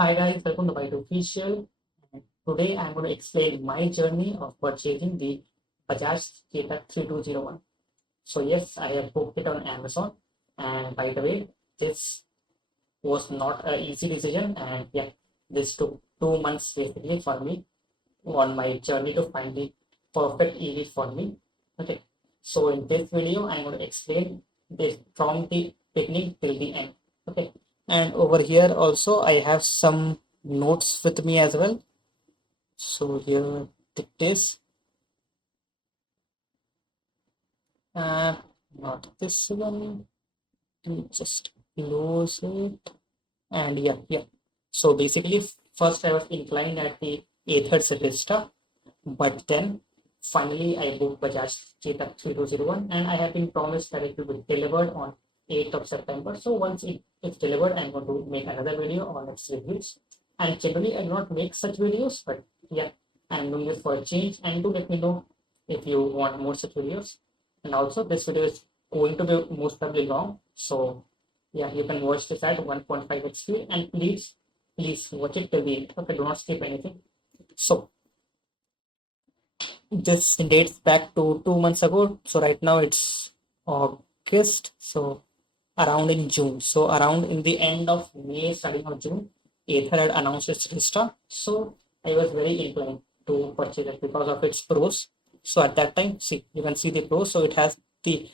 Hi guys, welcome to Byte Official. And today I'm going to explain my journey of purchasing the Bajaj Chetak 3201. So yes, I have booked it on Amazon, and by the way, this was not an easy decision, and yeah, this took 2 months basically for me on my journey to find the perfect EV for me. Okay, so in this video, I'm going to explain this from the beginning till the end. Okay, and over here also, I have some notes with me as well. So here it is. Uh, Not this one. Just close it. And yeah. So basically, first I was inclined at the Ather Rizta, but then finally I booked Bajaj Chetak 3201, and I have been promised that it will be delivered on 8th of September. So once it's delivered, I'm going to make another video on its reviews. And generally, I do not make such videos, but yeah, I'm doing this for a change. And do let me know if you want more such videos. And also, this video is going to be most probably long. So yeah, you can watch this at 1.5x speed, and please watch it till the end. Okay, do not skip anything. So this dates back to 2 months ago. So right now it's August. So around in June. So around in the end of May, starting of June, Ather had announced its Rista. So I was very inclined to purchase it because of its pros. So at that time, see, you can see the pros. So it has the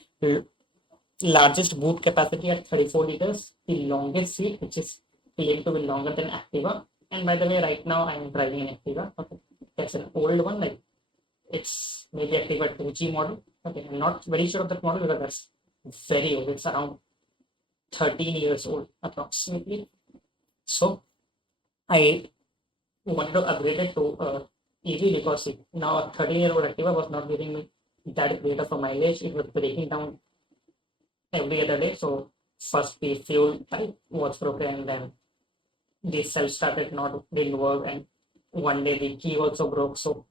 largest boot capacity at 34 liters, the longest seat, which is claimed to be longer than Activa. And by the way, right now I am driving an Activa. Okay, that's an old one, like it's maybe Activa 2G model. Okay, I'm not very sure of that model because that's very old. It's around 13 years old approximately. So I wanted to upgrade it to EV because see, now a 13-year-old Activa was not giving me that great of a mileage. It was breaking down every other day. So first the fuel pipe was broken, then the cell started not didn't work, and one day the key also broke. So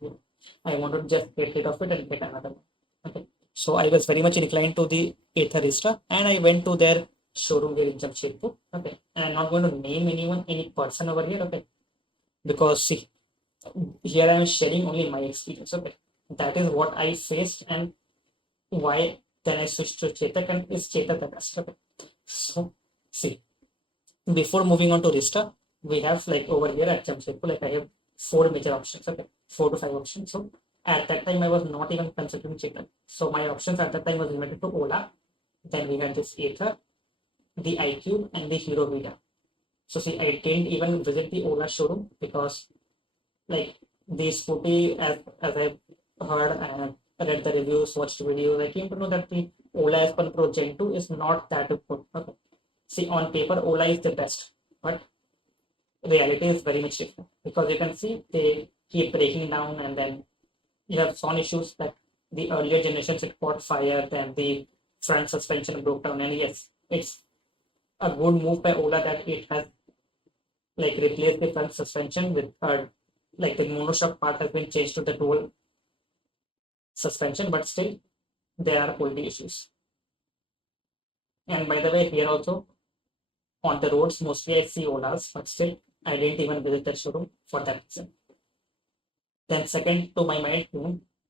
I wanted to just get rid of it and get another one. Okay. So I was very much inclined to the Ather Rizta, and I went to their showroom here in Jamshedpur. Okay. And I'm not going to name any person over here. Okay. Because see, here I am sharing only my experience. Okay. That is what I faced and why then I switched to Chetak, and is Chetak the best. Okay. So see, before moving on to Rista, we have like over here at Jamshedpur, like I have four major options, okay, 4 to 5 options. So at that time, I was not even considering Chetak. So my options at that time was limited to Ola. Then we had this Ather, the iQube, and the Hero Vida. So see, I didn't even visit the Ola showroom because like the scooty, as I heard and read the reviews, watched videos, I came to know that the Ola S1 Pro Gen 2 is not that good. Okay. See, on paper, Ola is the best, but reality is very much different because you can see they keep breaking down, and then you have some issues that the earlier generations it caught fire, then the front suspension broke down, and yes, it's a good move by Ola that it has like replaced the front suspension with like the monoshock part has been changed to the dual suspension, but still there are quality issues. And by the way, here also on the roads mostly I see Olas, but still I didn't even visit the showroom for that reason. Then second to my mind,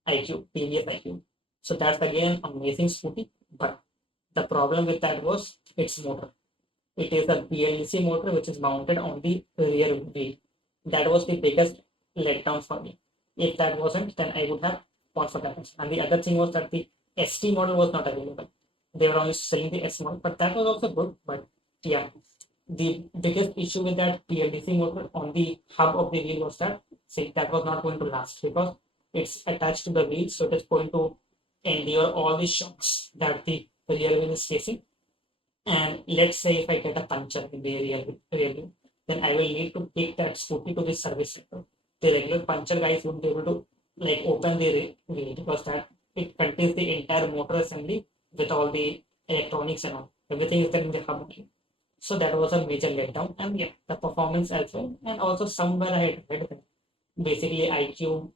IQ, TVS IQ. So that's again amazing scooty, but the problem with that was its motor. It is a BLDC motor which is mounted on the rear wheel. That was the biggest letdown for me. If that wasn't, then I would have gone for that. And the other thing was that the ST model was not available. They were only selling the S model, but that was also good. But yeah, the biggest issue with that PLDC motor on the hub of the wheel was that see, that was not going to last because it's attached to the wheel, so it is going to endure all the shocks that the rear wheel is facing. And let's say if I get a puncture in the rear wheel, then I will need to take that scooty to the service center. The regular puncture guys won't be able to like open the wheel because that it contains the entire motor assembly with all the electronics and all. Everything is there in the hub. So that was a major letdown, and yeah, the performance as well, and also somewhere I had read that basically IQ,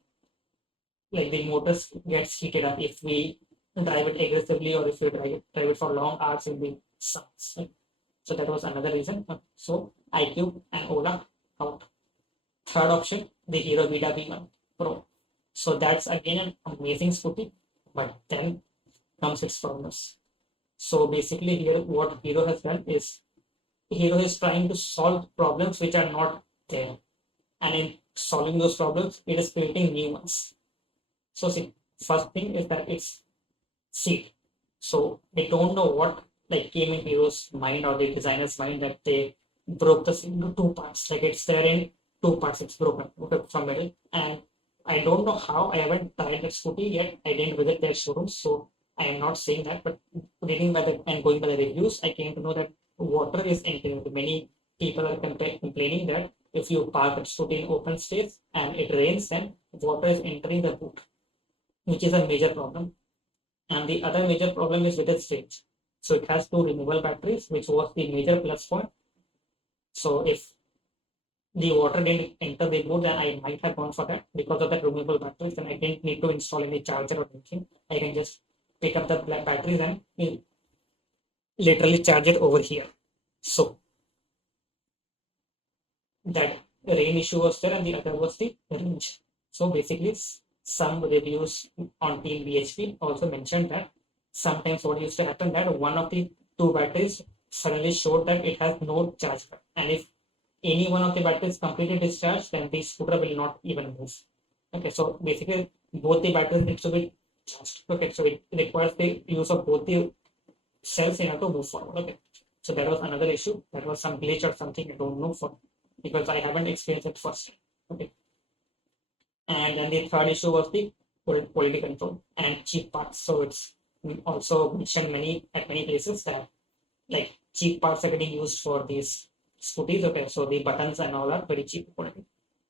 like the motors gets heated up if we drive it aggressively or if we drive it for long hours in the sun. So that was another reason. So IQ and Ola out. Third option, the Hero Vida V1 Pro. So that's again an amazing scooty, but then comes its problems. So basically here what Hero has done is Hero is trying to solve problems which are not there. And in solving those problems, it is creating new ones. So see, first thing is that it's seat. So I don't know what like came in Hero's mind or the designer's mind that they broke the seat into two parts. Like it's there in two parts, it's broken okay, from middle. And I don't know how. I haven't tried that scooty yet. I didn't visit their showroom, so I am not saying that. But reading by the and going by the reviews, I came to know that water is entering. Many people are complaining that if you park a scooty in open space and it rains, then water is entering the boot, which is a major problem. And the other major problem is with its range. So it has two removable batteries, which was the major plus point. So if the water didn't enter the boot, then I might have gone for that because of that removable batteries. And I didn't need to install any charger or anything. I can just pick up the batteries and literally charge it over here. So that rain issue was there, and the other was the range. So basically, some reviews on Team BHP also mentioned that sometimes what used to happen that one of the two batteries suddenly showed that it has no charge, and if any one of the batteries completely discharged, then the scooter will not even move. Okay, so basically both the batteries need to be charged. Okay, so it requires the use of both the cells in order to move forward. Okay, so that was another issue. That was some glitch or something. I don't know for because I haven't experienced it first. Okay, and then the third issue was the quality control and cheap parts. So it's also mentioned many places that like cheap parts are getting used for these scooties. Okay, so the buttons and all are very cheap quality.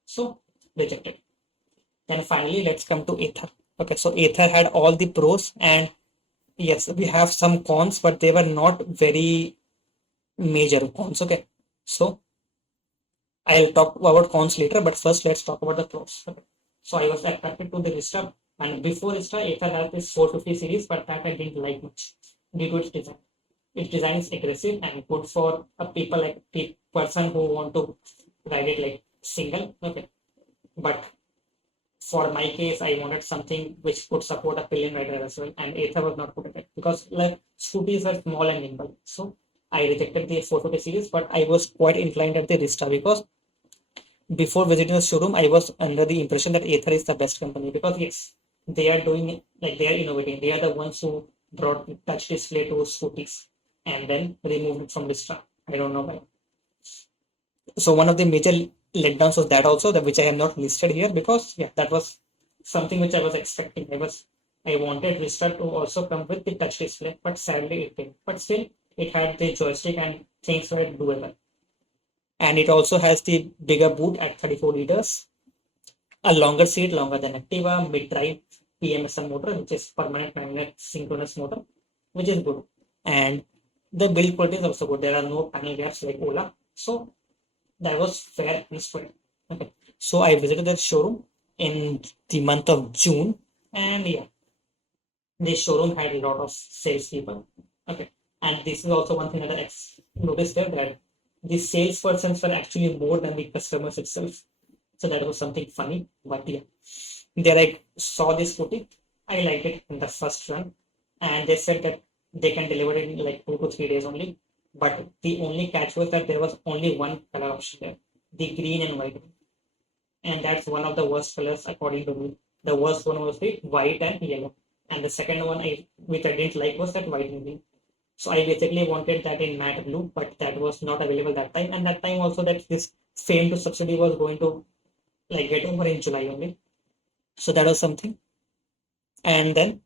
So rejected. Then finally, let's come to Ather. Okay, so Ather had all the pros, and yes, we have some cons, but they were not very major cons. Okay, so I'll talk about cons later, but first let's talk about the pros. Okay. So I was attracted to the Rizta, and before Rizta, Ather has this 450 series, but that I didn't like much due to its design. Its design is aggressive and good for a people like person who want to ride it like single. Okay, but for my case, I wanted something which could support a pillion rider as well, and Ather was not good at it because like scooties are small and nimble. So I rejected the 450 series, but I was quite inclined at the Rizta because before visiting the showroom, I was under the impression that Ather is the best company because yes, they are doing like they are innovating. They are the ones who brought touch display to scooties and then removed it from Vista. I don't know why. So one of the major letdowns was that also that which I have not listed here because yeah, that was something which I was expecting. I wanted Vista to also come with the touch display, but sadly it didn't. But still, it had the joystick and things were doable. And it also has the bigger boot at 34 liters, a longer seat, longer than Activa, mid-drive PMSM motor, which is permanent magnet synchronous motor, which is good. And the build quality is also good. There are no panel gaps like Ola. So that was fair and square. Okay. So I visited the showroom in the month of June, and yeah, the showroom had a lot of salespeople. Okay. And this is also one thing that I noticed there that the salespersons were actually more than the customers itself. So that was something funny. But yeah, there I saw this scooty. I liked it in the first run. And they said that they can deliver it in like 2 to 3 days only. But the only catch was that there was only one color option there, the green and white. And that's one of the worst colors according to me. The worst one was the white and yellow. And the second one which I didn't like was that white and green. So I basically wanted that in matte blue, but that was not available that time. And that time also that this fame to subsidy was going to like get over in July only. So that was something. And then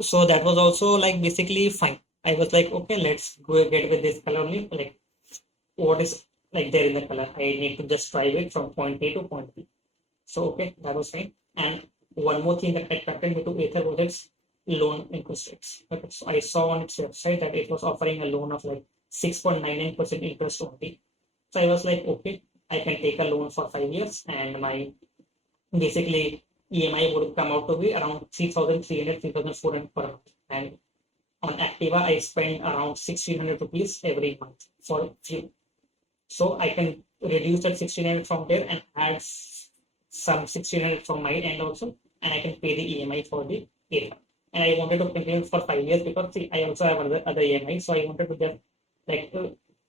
so that was also like basically fine. I was like, okay, let's go get with this color only. Like what is like there in the color. I need to just drive it from point A to point B. So okay, that was fine. And one more thing that attracted me to Ather was its loan interest rates. Okay, so I saw on its website that it was offering a loan of like 6.99% interest only. So I was like, okay, I can take a loan for 5 years, and my basically EMI would come out to be around 3,300, 3,400 per month. And on Activa, I spend around 1,600 rupees every month for fuel. So I can reduce that 1600 from there and add some 1600 from my end also, and I can pay the EMI for the Ather. And I wanted to continue for 5 years because see, I also have other EMI, so I wanted to just like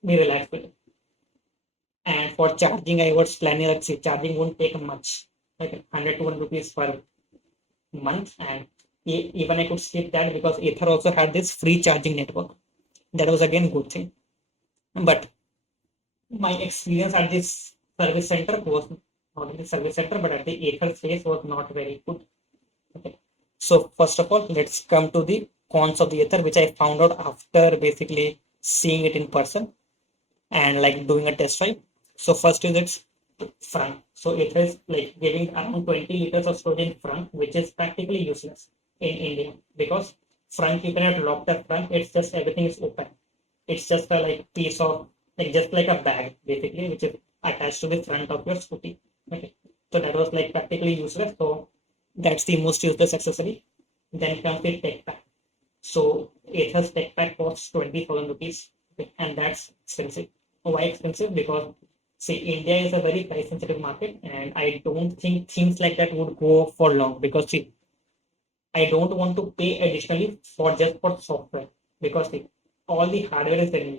be relaxed with it. And for charging, I was planning like see, charging won't take much, like 100 to 1 rupees per month, and even I could skip that because Ather also had this free charging network. That was again good thing. But my experience at this service center was not in the service center, but at the Ather place was not very good. Okay. So first of all, let's come to the cons of the Ather, which I found out after basically seeing it in person and like doing a test drive. So first is its front. So it is like giving around 20 liters of storage in front, which is practically useless in India because front you cannot lock the front. It's just everything is open. It's just a like piece of like just like a bag basically, which is attached to the front of your scooty. Okay. So that was like practically useless. So that's the most useless accessory. Then comes the tech pack. So Ather's tech pack costs 20,000 rupees, okay, and that's expensive. Why expensive? Because see, India is a very price sensitive market, and I don't think things like that would go for long because see, I don't want to pay additionally for just for software because see, all the hardware is there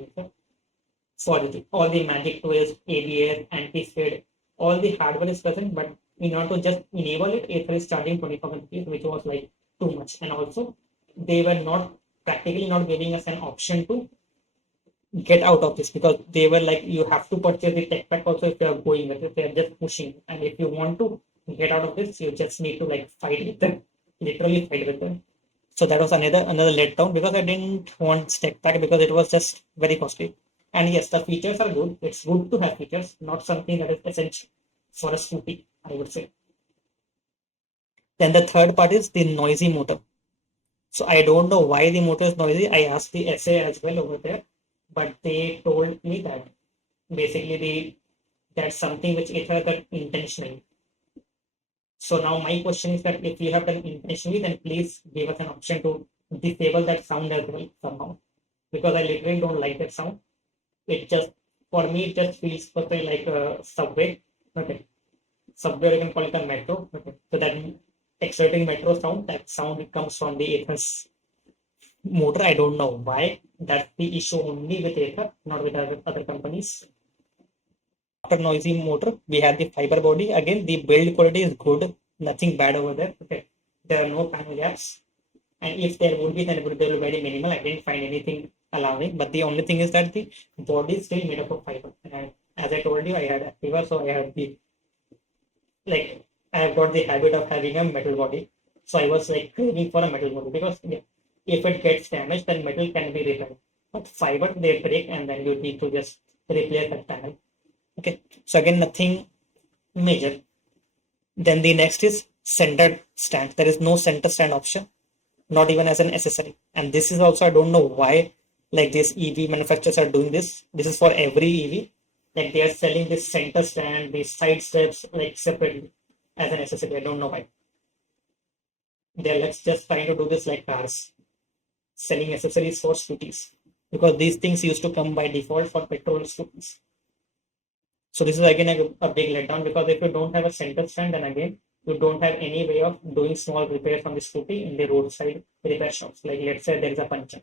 for all the magic tools, ABS, anti-skid, all the hardware is present, but in order to just enable it, Ather is charging 20,000 rupees, which was like too much. And also, they were not practically not giving us an option to get out of this because they were like, you have to purchase the tech pack also if you are going with it. They are just pushing. And if you want to get out of this, you just need to like fight with them, literally fight with them. So that was another letdown because I didn't want Tech Pack because it was just very costly. And yes, the features are good. It's good to have features, not something that is essential for a scooty, I would say. Then the third part is the noisy motor. So I don't know why the motor is noisy. I asked the SA as well over there, but they told me that basically that's something which it has done intentionally. So now my question is that if you have done intentionally, then please give us an option to disable that sound as well somehow. Because I literally don't like that sound. It just for me it just feels perfect like a subway. Okay. Subway you can call it a metro. Okay. So that exciting metro sound, that sound comes from the Ather's motor. I don't know why. That's the issue only with Ather, not with other companies. After noisy motor, we have the fiber body. Again, the build quality is good. Nothing bad over there. Okay. There are no panel gaps. And if there would be, then it would be very minimal. I didn't find anything alarming. But the only thing is that the body is still made up of fiber. And as I told you, I had a fever, so I had the like I have got the habit of having a metal body. So I was like craving for a metal body because yeah, if it gets damaged, then metal can be repaired. But fiber they break and then you need to just replace that panel. Okay. So again, nothing major. Then the next is center stand. There is no center stand option, not even as an accessory. And this is also, I don't know why, like these EV manufacturers are doing this. This is for every EV. Like they are selling this center stand, these side steps, like separately as an accessory. I don't know why. They're like just trying to do this like cars, selling accessories for scooties. Because these things used to come by default for petrol scooties. So this is again a big letdown because if you don't have a center stand, then again you don't have any way of doing small repairs on the scooty in the roadside repair shops. Like let's say there is a puncture,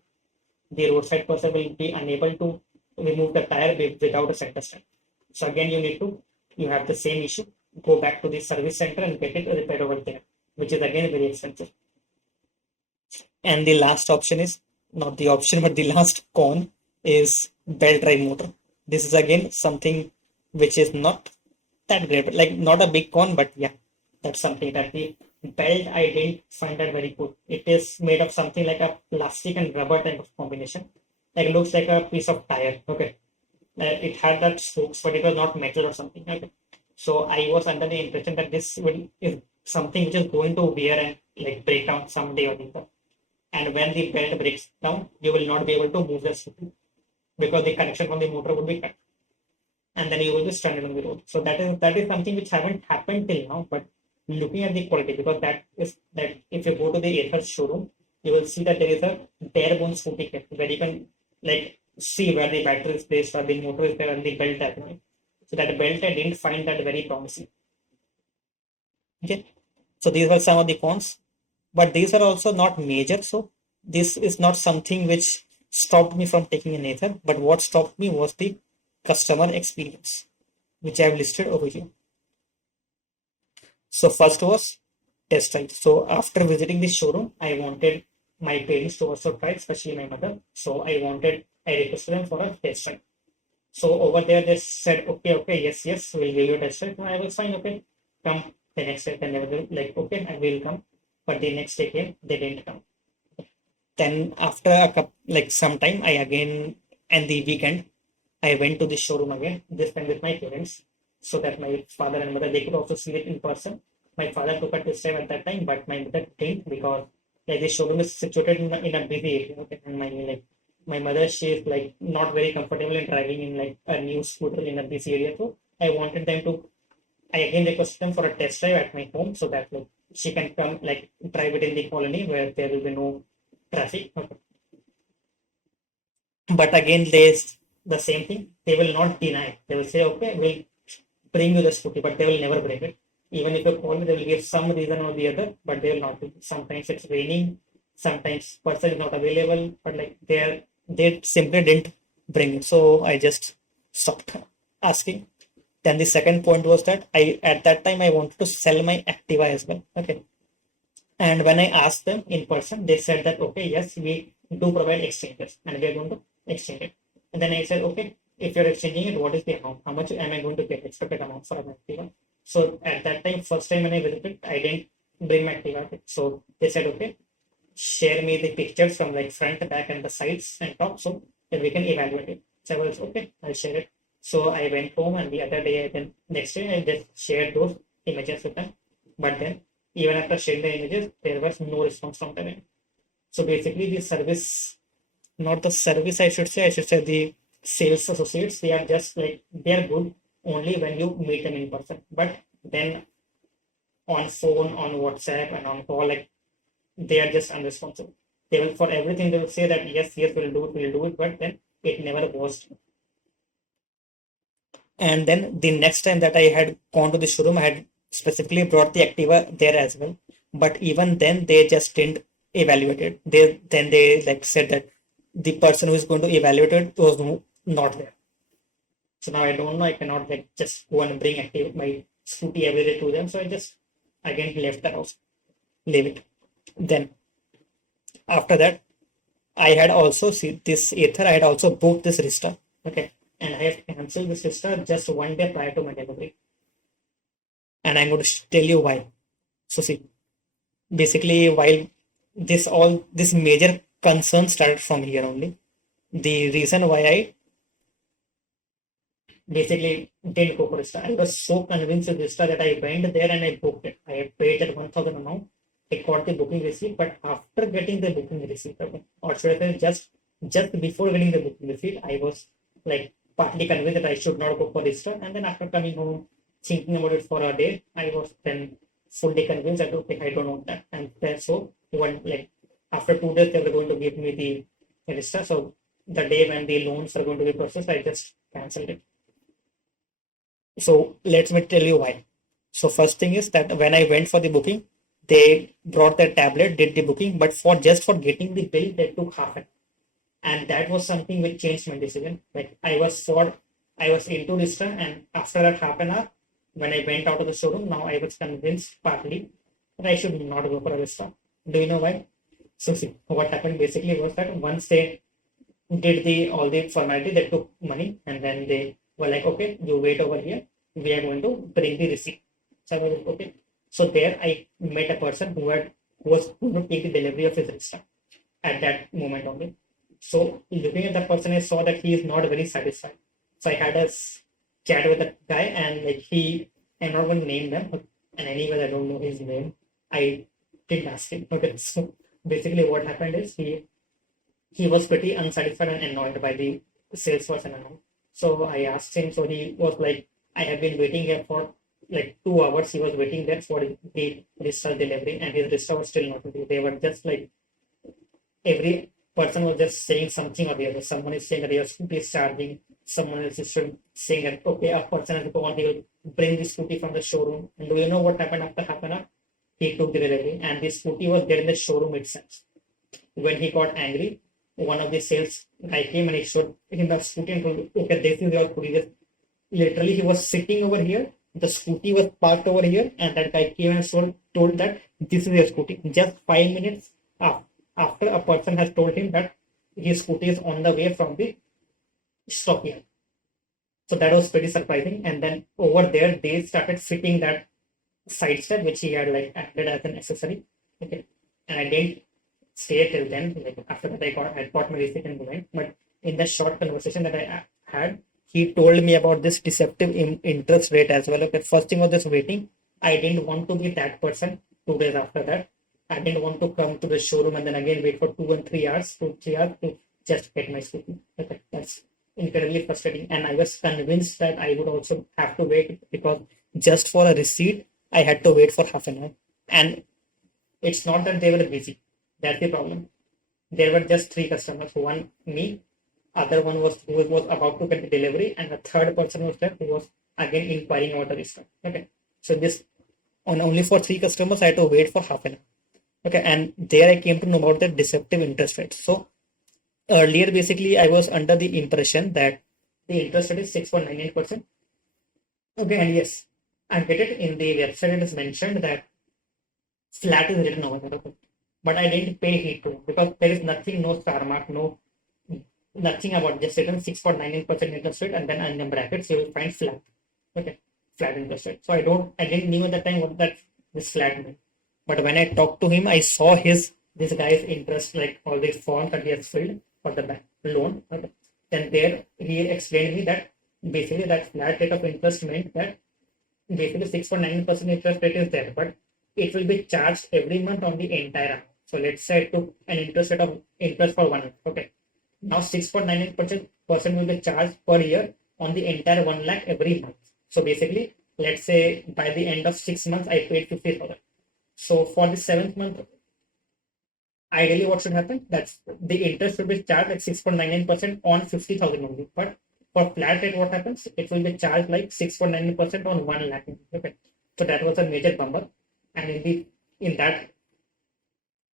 the roadside person will be unable to remove the tire without a center stand. So again, you have the same issue. Go back to the service center and get it repaired over there, which is again very expensive. And the last option is not the option, but the last con is belt drive motor. This is again something which is not that great, but like not a big con, but yeah, that's something that the belt I didn't find that very good. It is made of something like a plastic and rubber type of combination. Like it looks like a piece of tire. Okay. It had that spokes, but it was not metal or something. Okay. So I was under the impression that this will is something which is going to wear and like break down someday or the other. And when the belt breaks down, you will not be able to move the scooter because the connection from the motor would be cut, and then you will be stranded on the road. So that is something which haven't happened till now. But looking at the quality, because that is that if you go to the Ather showroom, you will see that there is a bare bones scooty kit where you can like see where the battery is placed or the motor is there and the belt as well. So that belt I didn't find that very promising. Okay. So these were some of the cons, but these are also not major. So this is not something which stopped me from taking an Ather, but what stopped me was the customer experience, which I have listed over here. So first was test drive. So after visiting the showroom, I wanted my parents to also try, especially my mother. So I requested them for a test drive. So over there, they said, okay, yes, we'll give you a test drive. I was fine, okay, come the next day. Then they were like, okay, I will come. But the next day came, they didn't come. Then after a couple, like some time, I again, and the weekend, I went to the showroom again, this time with my parents, so that my father and mother, they could also see it in person. My father took a test drive at that time, but my mother didn't because like the showroom is situated in a busy area. Okay, and my mother, she is like not very comfortable in driving in like a new scooter in a busy area. So I wanted them to. I again requested them for a test drive at my home so that like she can come like drive it in the colony where there will be no traffic. Okay. But again, there's the same thing. They will not deny. They will say, okay, we'll bring you the scooty, but they will never bring it. Even if you call, they will give some reason or the other, but they will not. Sometimes it's raining, sometimes person is not available, but like they simply didn't bring it. So I just stopped asking. Then the second point was that I at that time I wanted to sell my Activa as well. Okay. And when I asked them in person, they said that, okay, yes, we do provide exchanges and we are going to exchange it. And then I said, okay, if you're exchanging it, what is the amount? How much am I going to get? Expected amount for an Activa. So at that time, first time when I visited, I didn't bring my Activa. So they said, okay, share me the pictures from like front, back, and the sides and top so that we can evaluate it. So I was okay, I'll share it. So I went home and the other day, then next day, I just shared those images with them. But then, even after sharing the images, there was no response from them. So basically, the service, not the service, I should say the sales associates, they are just like, they are good only when you meet them in person. But then on phone, on WhatsApp, and on call, like they are just unresponsive. They will for everything they will say that yes, we'll do it, but then it never was. And then the next time that I had gone to the showroom, I had specifically brought the Activa there as well. But even then, they just didn't evaluate it. They like said that the person who is going to evaluate it was not there. So now I don't know. I cannot like just go and bring active my scooty every day to them. So I just again left the house, leave it. Then after that, I had also see this Ather. I had also booked this Rista. Okay, and I have cancelled this Rista just one day prior to my delivery. And I'm going to tell you why. So see, basically, while this major concern started from here only. The reason why I basically didn't go for Vista, I was so convinced of Vista that I went there and I booked it. I had paid that 1,000 amount. I got the booking receipt, but after getting the booking receipt, okay, or should I say just before getting the booking receipt, I was like partly convinced that I should not go for Vista, and then after coming home, thinking about it for a day, I was then fully convinced that okay, I don't want that, and then so one like after 2 days they were going to give me the Vista, so the day when the loans are going to be processed, I just cancelled it. So let me tell you why. So first thing is that when I went for the booking, they brought their tablet, did the booking, but for just for getting the bill, they took half an. And that was something which changed my decision. Like I was into this and after that half an hour, when I went out of the showroom, now I was convinced partly that I should not go for a Vista. Do you know why? So see, what happened basically was that once they did the all the formality, they took money and then they were like, okay, you wait over here. We are going to bring the receipt. So I was like, okay. So there I met a person who was going to take the delivery of his extra at that moment only. So looking at the person, I saw that he is not very satisfied. So I had a chat with that guy and like I'm not going to name them, and anyway, I don't know his name. I didn't ask him. Okay, so basically what happened is he was pretty unsatisfied and annoyed by the salesperson and all. So I asked him, so he was like, I have been waiting here for like 2 hours. He was waiting there for the result delivery, and his result was still not ready. They were just like every person was just saying something or the other. Someone is saying that your scooty is charging. Someone else is saying that okay, a person has gone. He will bring the scooty from the showroom. And do you know what happened after half an hour? He took the delivery, and the scooty was there in the showroom itself. When he got angry, one of the sales guy came and he showed him the scooty and told, okay, this is your scooty. Literally, he was sitting over here. The scooty was parked over here, and that guy came and told that this is your scooty. Just 5 minutes after a person has told him that his scooty is on the way from the stockyard. So that was pretty surprising. And then over there, they started fitting that side step which he had like added as an accessory. Okay, and I didn't stay till then. Like after that, I got my receipt and went. But in the short conversation that I had, he told me about this deceptive interest rate as well. Okay, first thing was just waiting. I didn't want to be that person. 2 days after that, I didn't want to come to the showroom and then again wait for 2 and 3 hours, 2 3 hours to just get my scooty. Okay, that's incredibly frustrating. And I was convinced that I would also have to wait because just for a receipt, I had to wait for half an hour. And it's not that they were busy. That's the problem. There were just three customers. One, me, other one was who was about to get the delivery, and the third person was there who was again inquiring about the restaurant. Okay. So this on only for three customers, I had to wait for half an hour. Okay, and there I came to know about the deceptive interest rate. So earlier, basically, I was under the impression that the interest rate is 6.98%. Okay, and yes, I get it. In the website, it is mentioned that flat is written over there. Okay. But I didn't pay heed to it because there is nothing, no star mark, no nothing about just written 6.99% interest rate, and then in the brackets you will find flat. Okay, flat interest rate. So I didn't knew at that time what that this flat meant. But when I talked to him, I saw this guy's interest, like all these forms that he has filled for the bank loan. Okay. Then there he explained me that basically that flat rate of interest meant that basically 6.9% interest rate is there, but it will be charged every month on the entire amount. So let's say I took an interest rate of interest for 1 month. Okay. Now 6.98% will be charged per year on the entire 1 lakh every month. So basically, let's say by the end of 6 months, I paid 50,000. So for the seventh month, ideally what should happen? That's the interest will be charged at 6.99% on 50,000 only. But for flat rate, what happens? It will be charged like 6.99% on 1 lakh. Okay. So that was a major bumper. And in that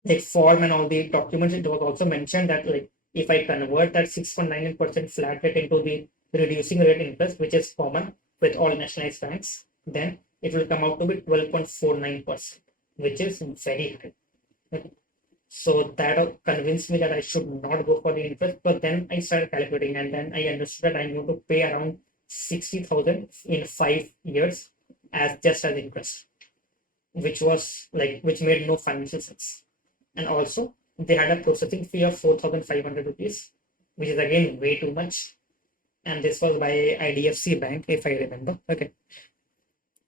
like form and all the documents, it was also mentioned that like if I convert that 6.99% flat rate into the reducing rate interest, which is common with all nationalized banks, then it will come out to be 12.49%, which is very high. Okay. So that convinced me that I should not go for the interest. But then I started calculating, and then I understood that I need to pay around 60,000 in 5 years as just as interest, which made no financial sense. And also, they had a processing fee of 4,500 rupees, which is again way too much. And this was by IDFC Bank, if I remember. Okay.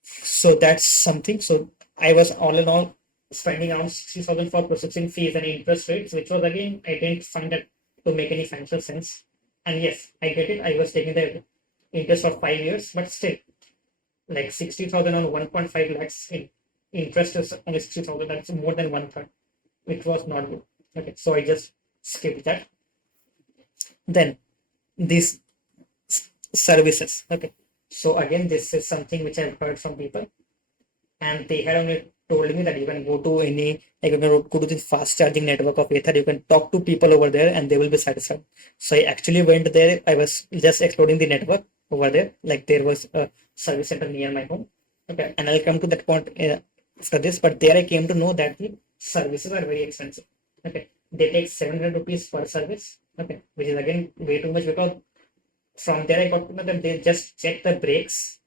So that's something. So I was all in all spending around 60,000 for processing fees and interest rates, which was again, I didn't find that to make any financial sense. And yes, I get it. I was taking the interest for 5 years, but still, like 60,000 on 1.5 lakhs in interest is only 60,000. That's more than one third. It was not good. Okay, so I just skipped that. Then these services. Okay, so again, this is something which I've heard from people, and they had only told me that you can go to any, like you can go to the fast charging network of Ather. You can talk to people over there, and they will be satisfied. So I actually went there. I was just exploring the network over there. Like there was a service center near my home. Okay, and I'll come to that point after this. But there I came to know that the services are very expensive. Okay, they take 700 rupees per service. Okay, which is again way too much because from there I got to know that they just check the brakes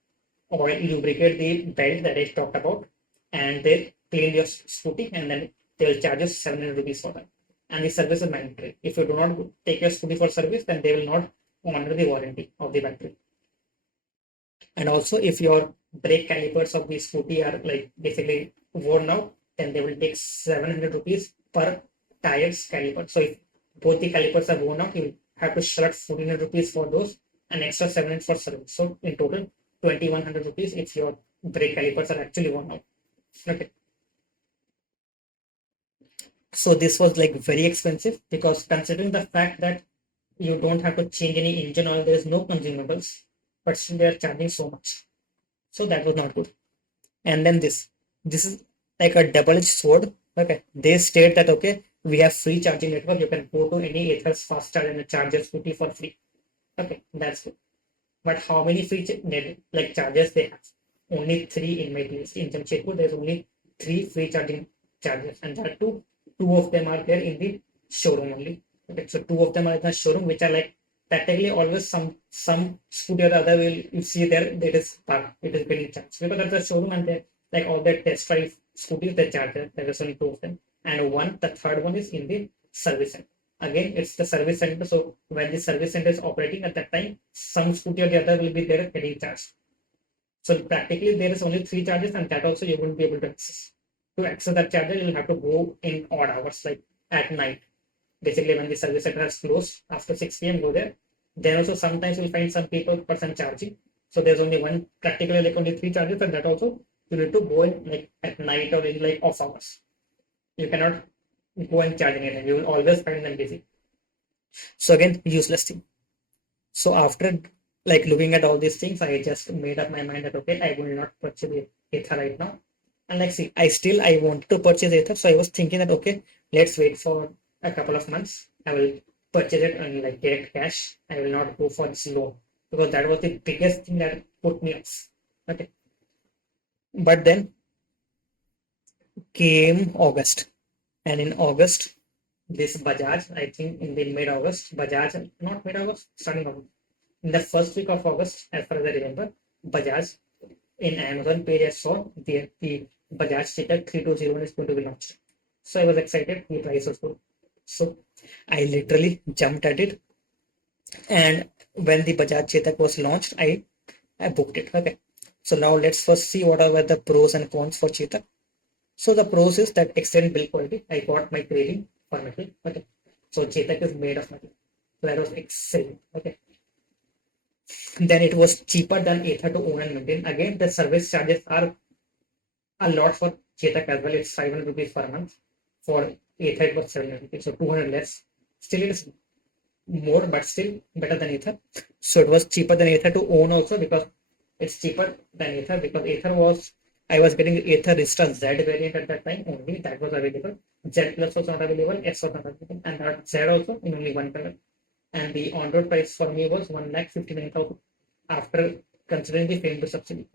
or lubricate the belt that I talked about, and they clean your scooty, and then they will charge you 700 rupees for that. And the service is mandatory. If you do not take your scooty for service, then they will not honor the warranty of the battery. And also, if your brake calipers of the scooty are like basically worn out, then they will take 700 rupees per tires caliper. So if both the calipers are worn out, you have to shred 1400 rupees for those and extra 700 for service. So in total, 2100 rupees if your brake calipers are actually worn out. Okay. So this was like very expensive because considering the fact that you don't have to change any engine oil, there is no consumables, but still they are charging so much. So that was not good. And then this is like a double-edged sword. Okay, they state that okay, we have free charging network. You can go to any Ather's fast charge and charge your scooty for free. Okay, that's good. But how many free like chargers they have? Only three in my place. In Jamshedpur, there's only three free charging chargers, and that two of them are there in the showroom only. Okay, so two of them are in the showroom, which are like practically always some scooty or the other will you see there that is parked, it is getting charged because that's the showroom and they like all the test drive scooties the charger. There is only two of them, and the third one is in the service center. Again, it's the service center. So when the service center is operating at that time, some scooty or the other will be there getting charged. So practically there is only three charges, and that also you won't be able to access. To access that charger, you'll have to go in odd hours, like at night. Basically, when the service center has closed after 6 p.m., go there. Then also sometimes you'll find some people person charging. So there's only one, practically like only three charges, and that also you need to go in like at night or in like off hours. You cannot go and charge anything. You will always find them busy. So again, useless thing. So after like looking at all these things, I just made up my mind that okay, I will not purchase Ather right now. And like see, I wanted to purchase Ather, so I was thinking that okay, let's wait for a couple of months. I will purchase it and like direct cash. I will not go for this loan because that was the biggest thing that put me off. Okay, but then came August, and in August, this Bajaj, I think in the mid-August, Bajaj, not mid-August, starting August. In the first week of August, as far as I remember, Bajaj in Amazon page I saw the Bajaj Chetak 320 is going to be launched. So I was excited, the price was good. So I literally jumped at it. And when the Bajaj Chetak was launched, I booked it. Okay. So now let's first see what are the pros and cons for Chetak. So the pros is that excellent build quality. I got my grading for metal. Okay. So Chetak is made of metal. So that was excellent. Okay. Then it was cheaper than Ather to own and maintain. Again, the service charges are a lot for Chetak as well. It's 500 rupees per month. For Ather, it was 700 rupees, so 200 less. Still, it is more, but still better than Ather. So it was cheaper than Ather to own also because it's cheaper than Ather because Ather was I was getting Ather Rizta Z variant at that time only that was available. Z Plus was not available, S was not available, and that Z also in only one color. And the on-road price for me was 1,59,000 after considering the FAME to subsidy.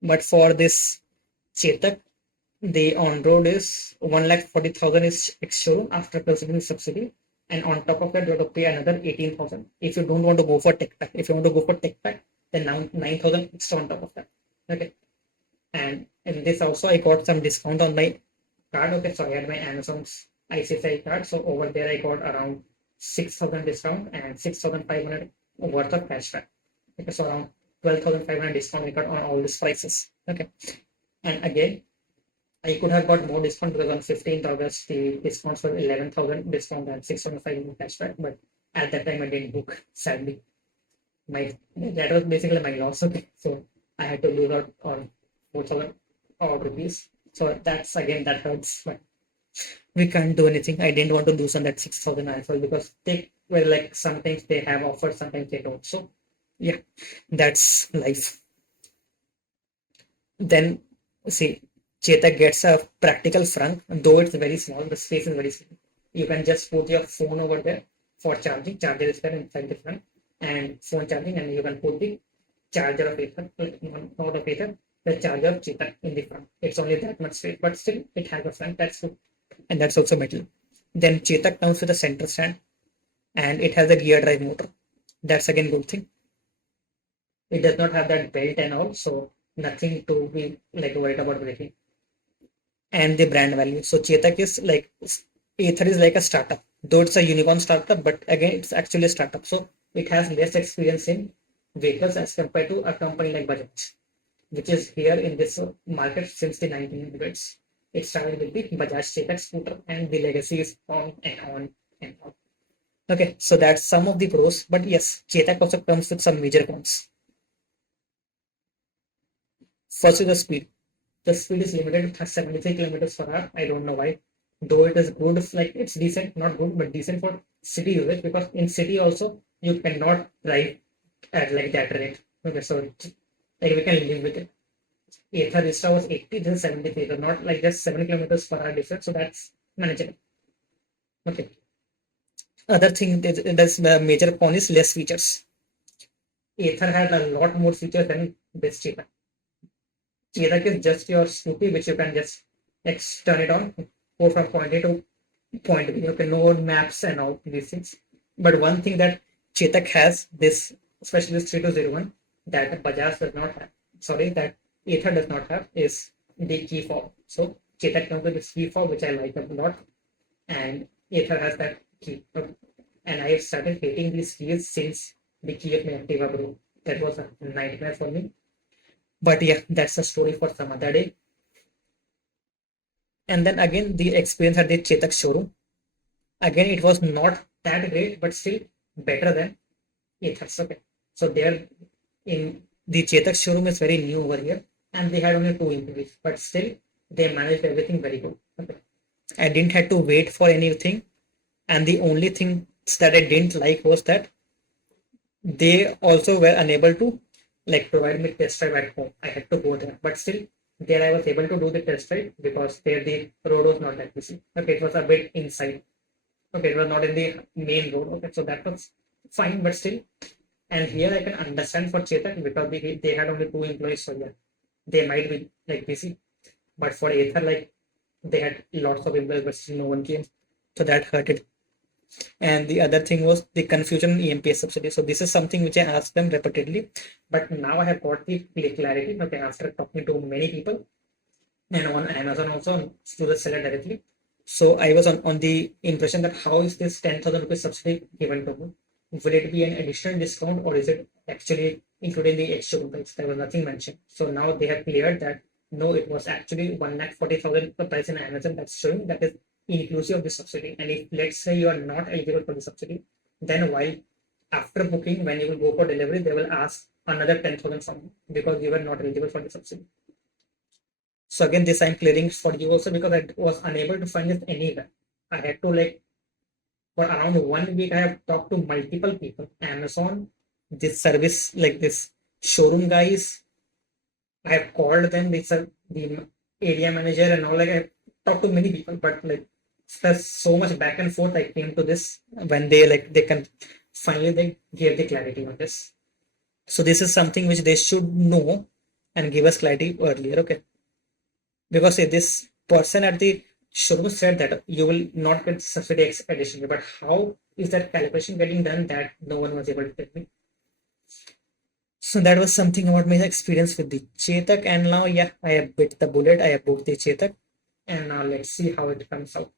But for this Chetak, the on-road is 1,40,000 is ex-showroom after considering subsidy. And on top of that, you have to pay another 18,000. If you don't want to go for tech pack, if you want to go for tech pack, then now 9,000 extra on top of that. Okay. And in this also, I got some discount on my card. Okay, so I had my Amazon's ICICI card. So over there, I got around 6,000 discount and 6,500 worth of cashback. Okay, so around 12,500 discount I got on all these prices. Okay, and again, I could have got more discount because on 15th August the discounts were 11,000 discount and 6,500 cashback. But at that time, I didn't book. Sadly, my that was basically my loss. Okay, so I had to lose out on 4,000 odd rupees. So that's again that hurts, but we can't do anything. I didn't want to lose on that 6,000 as well because they well like sometimes they have offers, sometimes they don't. So yeah, that's life. Then see, Chetak gets a practical front, though it's very small. The space is very small. You can just put your phone over there for charging. Charger is there inside the front, and phone charging, and you can put the charger of Ather, not of Ather, the charger of Chetak in the front. It's only that much space, but still it has a front. That's good, and that's also metal. Then Chetak comes with a center stand, and it has a gear drive motor. That's again good thing. It does not have that belt and all, so nothing to be like worried about braking. And the brand value. So Chetak is like Ather is like a startup, though it's a unicorn startup, but again it's actually a startup. So it has less experience in vehicles as compared to a company like Bajaj, which is here in this market since the 1900s. It started with the Bajaj Chetak scooter, and the legacy is on and on and on. Okay, so that's some of the pros, but yes, Chetak also comes with some major cons. First is the speed. The speed is limited to 73 kilometers per hour. I don't know why. though it is good, like it's decent, not good, but decent for city usage, because in city also you cannot drive at like that rate. Okay, so like we can live with it. Ather Rizta was 80, this is 73, so not like just 7 kilometers per hour difference, so that's manageable. Okay. Other thing that's major con is less features. Ather had a lot more features than this Chetak. Chetak is just your scooty, which you can just turn it on, go from point A to point B. Okay, no maps and all these things. But one thing that Chetak has, this especially this 3201, that Bajaj does not have, sorry, that Ather does not have, is the key fob. So Chetak comes with this key fob, which I like a lot, and Ather has that key. Okay. And I have started hating these keys since the key of my Activa Pro. That was a nightmare for me. But yeah, that's a story for some other day. And then again, the experience at the Chetak showroom. Again, it was not that great, but still better than Ather's. Okay. So there in the Chetak showroom is very new over here, and they had only 2 employees, but still they managed everything very good. Okay. I didn't have to wait for anything, and the only thing that I didn't like was that they also were unable to like provide me test drive at home. I had to go there, but still there I was able to do the test drive because there the road was not that busy. Okay, it was a bit inside. Okay, it was not in the main road. Okay, so that was fine, but still. And here I can understand for Chetak because they had only 2 employees, so yeah, they might be like busy. But for Ather, like they had lots of employees, but still no one came, so that hurted. And the other thing was the confusion in EMPS subsidy. So this is something which I asked them repeatedly, but now I have got the clarity. Okay, after talking to many people and on Amazon also to the seller directly. So I was on the impression that how is this 10,000 rupees subsidy given to me? Will it be an additional discount or is it actually including the extra price? There was nothing mentioned. So now they have cleared that no, it was actually 1,40,000 the price in Amazon that's showing that is inclusive of the subsidy. And if let's say you are not eligible for the subsidy, then while after booking, when you will go for delivery, they will ask another 10,000 from you because you were not eligible for the subsidy. So again, this I'm clearing for you also because I was unable to find it anywhere. I had to like for around 1 week I have talked to multiple people. Amazon, this service like this showroom guys. I have called them. It's the area manager and all. Like I have talked to many people, but like there's so much back and forth. I came to this when they can finally they give the clarity on this. So this is something which they should know and give us clarity earlier. Okay, because this person at the showroom said that you will not get subsidy additionally, but how is that calculation getting done that no one was able to tell me? So that was something about my experience with the Chetak, and now yeah, I have bit the bullet. I have booked the Chetak, and now let's see how it comes out.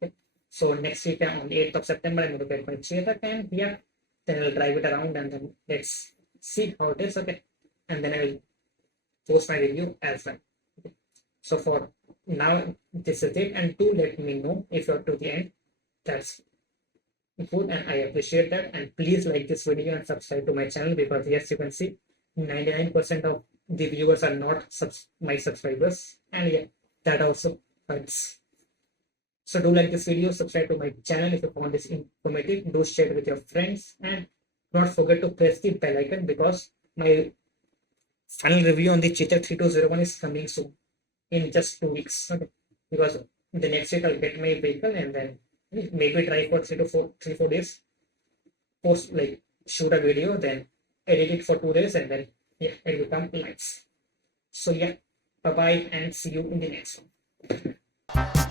Okay. So next week on the 8th of September, I'm going to get my Chetak, and yeah, then I'll drive it around, and then let's see how it is. Okay, and then I will post my review as well. Okay. So for now, this is it, and do let me know if you're to the end. That's good, and I appreciate that. And please like this video and subscribe to my channel because yes, you can see 99% of the viewers are not my subscribers, and yeah, that also hurts. So do like this video, subscribe to my channel if you found this informative. Do share it with your friends, and not forget to press the bell icon because my final review on the Chetak 3201 is coming soon in just 2 weeks. Okay. Because the next week I'll get my vehicle and then maybe drive for 3 4 days, post like shoot a video, then edit it for 2 days, and then yeah, it will become lights. So yeah, bye bye and see you in the next one.